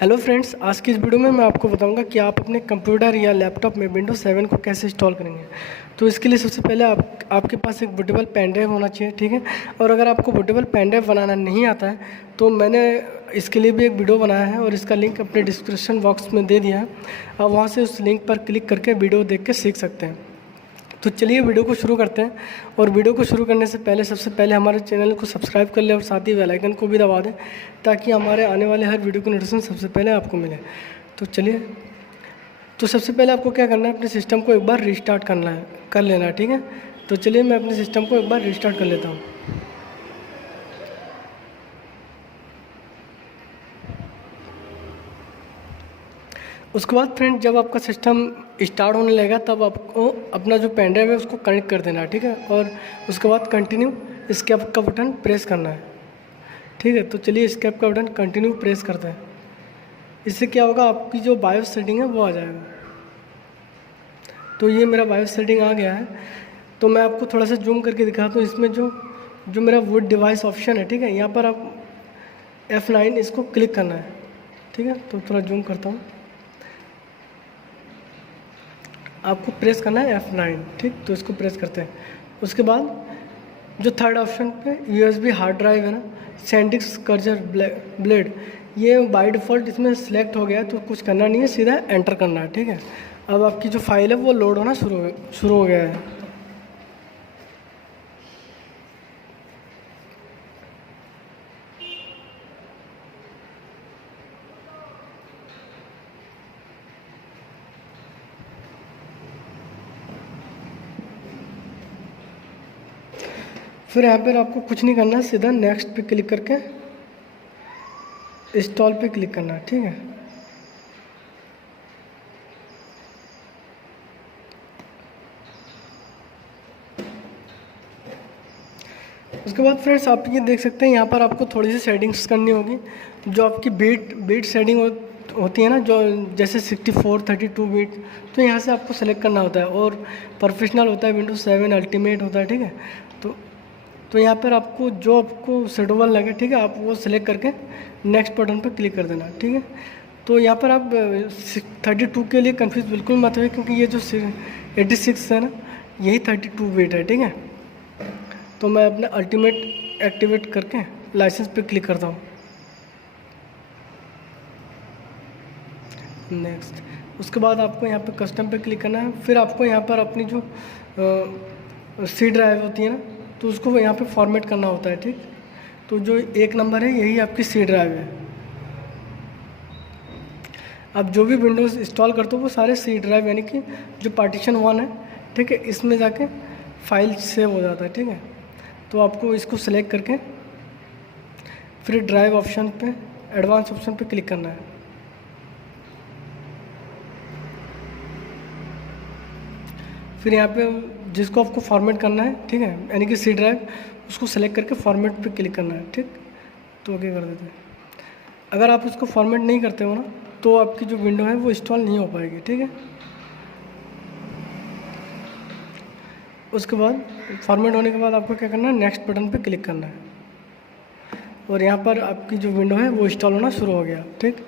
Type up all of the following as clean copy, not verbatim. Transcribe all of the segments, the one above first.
Hello friends, आज की इस वीडियो में मैं आपको बताऊंगा कि आप अपने कंप्यूटर या लैपटॉप में विंडोज 7 को कैसे इंस्टॉल करेंगे। तो इसके लिए सबसे पहले आपके पास एक बूटेबल पेनड्राइव होना चाहिए, ठीक है। और अगर आपको बूटेबल पेनड्राइव बनाना नहीं आता है तो मैंने इसके लिए भी एक वीडियो बनाया है और इसका लिंक अपने डिस्क्रिप्शन बॉक्स में दे दिया है। आप वहाँ से उस लिंक पर क्लिक करके वीडियो देख के सीख सकते हैं। तो चलिए वीडियो को शुरू करते हैं। और वीडियो को शुरू करने से पहले सबसे पहले हमारे चैनल को सब्सक्राइब कर लें और साथ ही बेल आइकन को भी दबा दें ताकि हमारे आने वाले हर वीडियो की नोटिफिकेशन सबसे पहले आपको मिले। तो चलिए, तो सबसे पहले आपको क्या करना है, अपने सिस्टम को एक बार रीस्टार्ट कर लेना है, ठीक है। तो चलिए मैं अपने सिस्टम को एक बार रीस्टार्ट कर लेता हूँ। उसके बाद फ्रेंड, जब आपका सिस्टम स्टार्ट होने लगेगा तब आपको अपना जो पेन ड्राइव है उसको कनेक्ट कर देना है, ठीक है। और उसके बाद कंटिन्यू एस्केप का बटन प्रेस करना है, ठीक है। तो चलिए एस्केप का बटन कंटिन्यू प्रेस करते हैं। इससे क्या होगा, आपकी जो बायोस सेटिंग है वो आ जाएगा। तो ये मेरा बायोस सेटिंग आ गया है। तो मैं आपको थोड़ा सा जूम करके दिखाता हूँ। इसमें जो मेरा वुड डिवाइस ऑप्शन है, ठीक है, यहाँ पर आप F9 इसको क्लिक करना है, ठीक है। तो थोड़ा जूम करता हूँ, आपको प्रेस करना है F9, ठीक। तो इसको प्रेस करते हैं। उसके बाद जो थर्ड ऑप्शन पे USB हार्ड ड्राइव है ना, सैंडिक्स कर्जर ब्लेड, ये बाय डिफ़ॉल्ट इसमें सिलेक्ट हो गया है। तो कुछ करना नहीं है, सीधा एंटर करना है, ठीक है। अब आपकी जो फाइल है वो लोड होना शुरू हो गया है। फिर यहाँ पर आपको कुछ नहीं करना है, सीधा नेक्स्ट पे क्लिक करके इंस्टॉल पे क्लिक करना है, ठीक है। उसके बाद फ्रेंड्स, आप ये देख सकते हैं यहाँ पर आपको थोड़ी सी सेटिंग्स करनी होगी। जो आपकी बीट सेटिंग होती है ना, जो जैसे 64, 32 बीट, तो यहाँ से आपको सेलेक्ट करना होता है। और प्रोफेशनल होता है, विंडोज 7 अल्टीमेट होता है, ठीक है। तो यहाँ पर आपको सूटेबल लगे, ठीक है, आप वो सिलेक्ट करके नेक्स्ट बटन पर क्लिक कर देना, ठीक है। तो यहाँ पर आप 32 के लिए कंफ्यूज बिल्कुल मत हुए, क्योंकि ये जो 86 है ना, यही 32 बीट है, ठीक है। तो मैं अपने अल्टीमेट एक्टिवेट करके लाइसेंस पे क्लिक करता हूँ। नेक्स्ट, उसके बाद आपको यहाँ पे कस्टम पे क्लिक करना है। फिर आपको यहाँ पर अपनी जो सी ड्राइव होती है ना, तो उसको यहाँ पे फॉर्मेट करना होता है, ठीक। तो जो 1 नंबर है यही आपकी सी ड्राइव है। आप जो भी विंडोज़ इंस्टॉल करते हो वो सारे सी ड्राइव, यानी कि जो पार्टीशन 1 है, ठीक है, इसमें जाके फाइल सेव हो जाता है, ठीक है। तो आपको इसको सेलेक्ट करके फिर ड्राइव ऑप्शन पे, एडवांस ऑप्शन पे क्लिक करना है। फिर यहाँ पे जिसको आपको फॉर्मेट करना है, ठीक है, यानी कि सी ड्राइव, उसको सेलेक्ट करके फॉर्मेट पे क्लिक करना है, ठीक। तो ओके कर देते हैं। अगर आप उसको फॉर्मेट नहीं करते हो ना, तो आपकी जो विंडो है वो इंस्टॉल नहीं हो पाएगी, ठीक है। उसके बाद फॉर्मेट होने के बाद आपको क्या करना है, नेक्स्ट बटन पे क्लिक करना है। और यहाँ पर आपकी जो विंडो है वो इंस्टॉल होना शुरू हो गया, ठीक।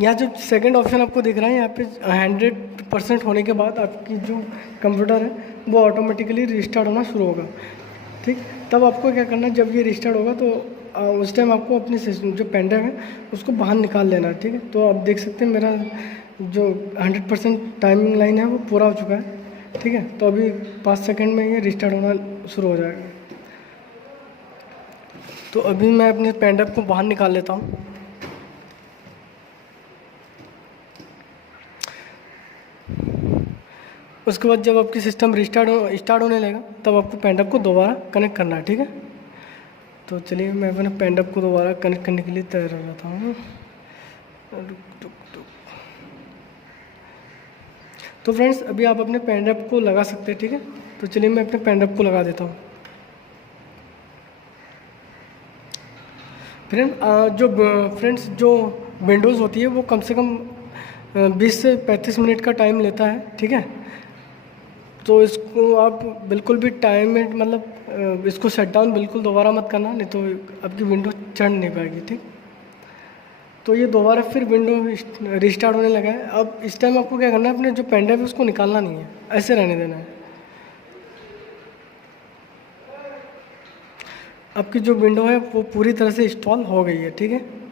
यहाँ जो सेकंड ऑप्शन आपको दिख रहा है, यहाँ पे 100% होने के बाद आपकी जो कंप्यूटर है वो ऑटोमेटिकली रिस्टार्ट होना शुरू होगा, ठीक। तब आपको क्या करना है, जब ये रिस्टार्ट होगा तो उस टाइम आपको अपनी जो पेन ड्राइव है उसको बाहर निकाल लेना है, ठीक है। तो आप देख सकते हैं मेरा जो 100% टाइमिंग लाइन है वो पूरा हो चुका है, ठीक है। तो अभी 5 सेकंड में ये रिस्टार्ट होना शुरू हो जाएगा। तो अभी मैं अपने पेन ड्राइव को बाहर निकाल लेता हूँ। उसके बाद जब आपकी सिस्टम स्टार्ट होने लगेगा तब आपको पेन ड्राइव को दोबारा कनेक्ट करना है, ठीक है। तो चलिए मैं अपने पेन ड्राइव को दोबारा कनेक्ट करने के लिए तैयार हो जाता हूँ। तो फ्रेंड्स, अभी आप अपने पेन ड्राइव को लगा सकते हैं, ठीक है। तो चलिए मैं अपने पेन ड्राइव को लगा देता हूँ। फ्रेंड्स जो विंडोज़ होती है वो कम से कम 20 से 35 मिनट का टाइम लेता है, ठीक है। तो इसको आप बिल्कुल भी टाइम में इसको शट डाउन बिल्कुल दोबारा मत करना, नहीं तो आपकी विंडो चढ़ नहीं पाएगी, ठीक। तो ये दोबारा फिर विंडो रिस्टार्ट होने लगा है। अब इस टाइम आपको क्या करना है, अपने जो पेन ड्राइव है उसको निकालना नहीं है, ऐसे रहने देना है। आपकी जो विंडो है वो पूरी तरह से इंस्टॉल हो गई है, ठीक है।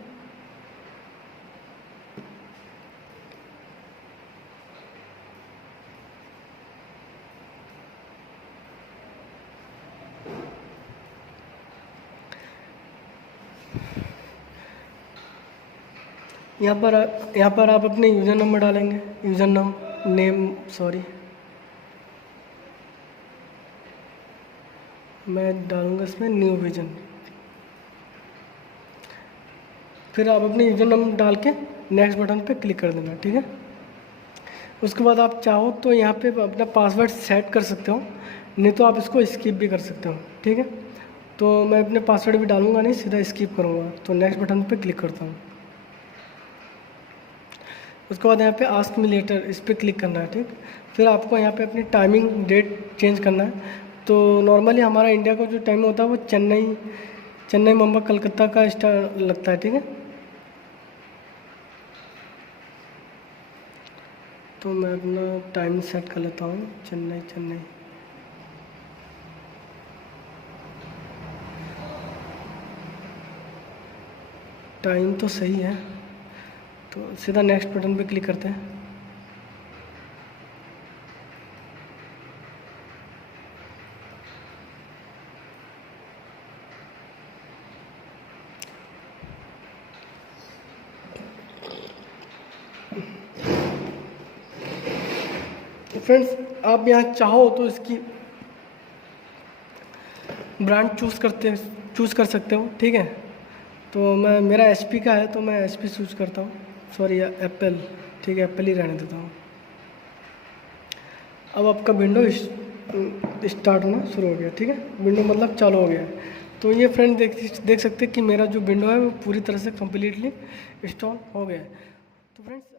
यहाँ पर आप अपने यूज़र नंबर डालेंगे, यूज़र नेम सॉरी, मैं डालूँगा इसमें न्यू विजन। फिर आप अपने यूज़र नंबर डाल के नेक्स्ट बटन पे क्लिक कर देना, ठीक है। उसके बाद आप चाहो तो यहाँ पे अपना पासवर्ड सेट कर सकते हो, नहीं तो आप इसको स्किप भी कर सकते हो, ठीक है। तो मैं अपने पासवर्ड भी डालूँगा नहीं, सीधा स्किप करूँगा। तो नेक्स्ट बटन पे क्लिक करता हूँ। उसके बाद यहाँ पे आस्क मी लेटर, इस पर क्लिक करना है, ठीक। फिर आपको यहाँ पे अपनी टाइमिंग डेट चेंज करना है। तो नॉर्मली हमारा इंडिया का जो टाइम होता है वो चेन्नई मुंबई कलकत्ता का स्टार लगता है, ठीक है। तो मैं अपना टाइम सेट कर लेता हूँ, चेन्नई। टाइम तो सही है, तो सीधा नेक्स्ट बटन पे क्लिक करते हैं। फ्रेंड्स, आप यहाँ चाहो तो इसकी ब्रांड चूज़ कर सकते हो, ठीक है। तो मेरा एचपी का है, तो मैं एचपी चूज़ करता हूँ, सॉरी एप्पल, ठीक है, एप्पल ही रहने देता हूँ। अब आपका विंडो स्टार्ट होना शुरू हो गया, ठीक है, विंडो मतलब चालू हो गया। तो ये फ्रेंड देख सकते हैं कि मेरा जो विंडो है वो पूरी तरह से कम्प्लीटली इंस्टॉल हो गया है। तो फ्रेंड्स